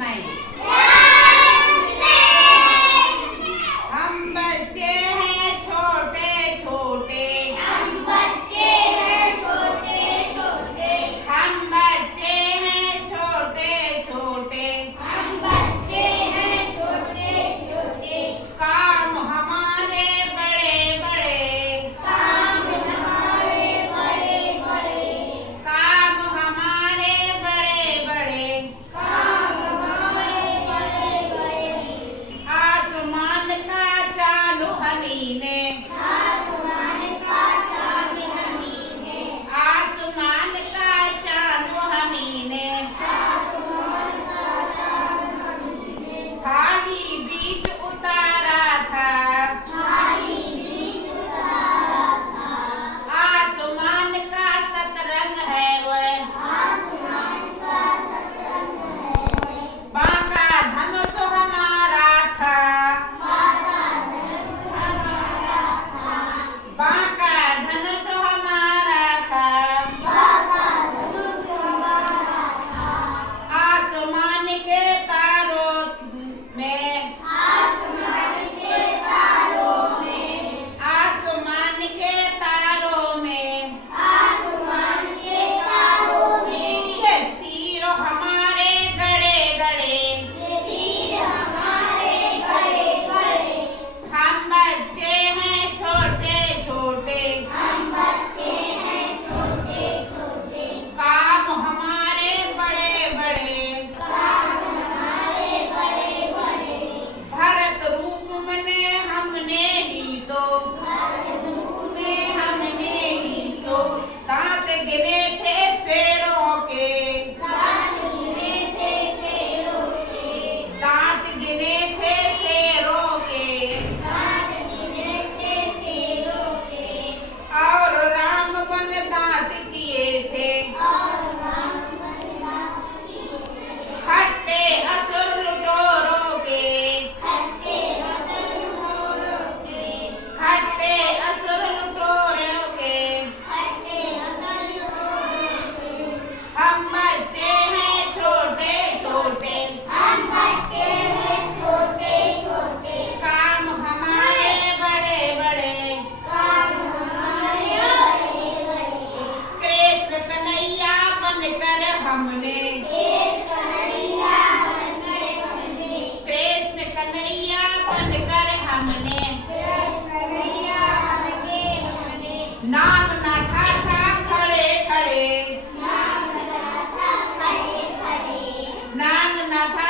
नहीं। हम बच्चे हैं छोटे छोटे, हम बच्चे हैं छोटे छोटे, हम बच्चे हैं छोटे छोटे, हम बच्चे हैं छोटे छोटे, काम हमारे बड़े बड़े, काम हमारे बड़े बड़े, काम हमारे बड़े बड़े, काम हमारे बड़े बड़े, आसमान का चाँद हमी ने, आसमान का चाँद हमी ने, आसमान का चाँद हमी ने, आसमान का चाँद हमी ने, थाली बीच उतारा था, थाली बीच उतारा था, आसमान का सतरंग है वह, आसमान का सतरंग है वह, बांका धनुष हमारा था, बाका धनुष हमारा था, बांका धनुष हमारा था, बाका धनुष हमारा था, आसमान के तारों में, आसमान के तारों में, आसमान के तारों में, आसमान के तारों में, ये तीर हमारे गड़े गड़े, ये तीर हमारे गड़े गड़े, हम बच्चे हैं छोटे छोटे, हम बच्चे हैं छोटे छोटे, काम हमारे बड़े बड़े, काम हमारे बड़े बड़े, भरत रूप में हमने ही तो, भरत में हमने ही तो दांत गिने थे शेरों के, दांत गिने थे शेरों के, दांत गिने थे शेरों के, दांत गिने थे शेरों के, और राम बन दांत किए थे, और राम बलिदान किए थे, खट्टे असुर लुटेरों के, खट्टे असुर मोरों के, खट्टे असुर लुटेरों के, खट्टे असुर मोरों के, हम बच्चे हैं छोटे छोटे, हम बच्चे हैं छोटे छोटे, काम हमारे बड़े बड़े, काम हमारे बड़े बड़े, कृष्ण कन्हैया बनकर हमने, देश कन्हैया बनकर हमने, कृष्ण कन्हैया बनकर हमने, देश कन्हैया बनके हमने, नाम न था खड़े खड़े, नाम रखा था खड़े खड़े, नाम न था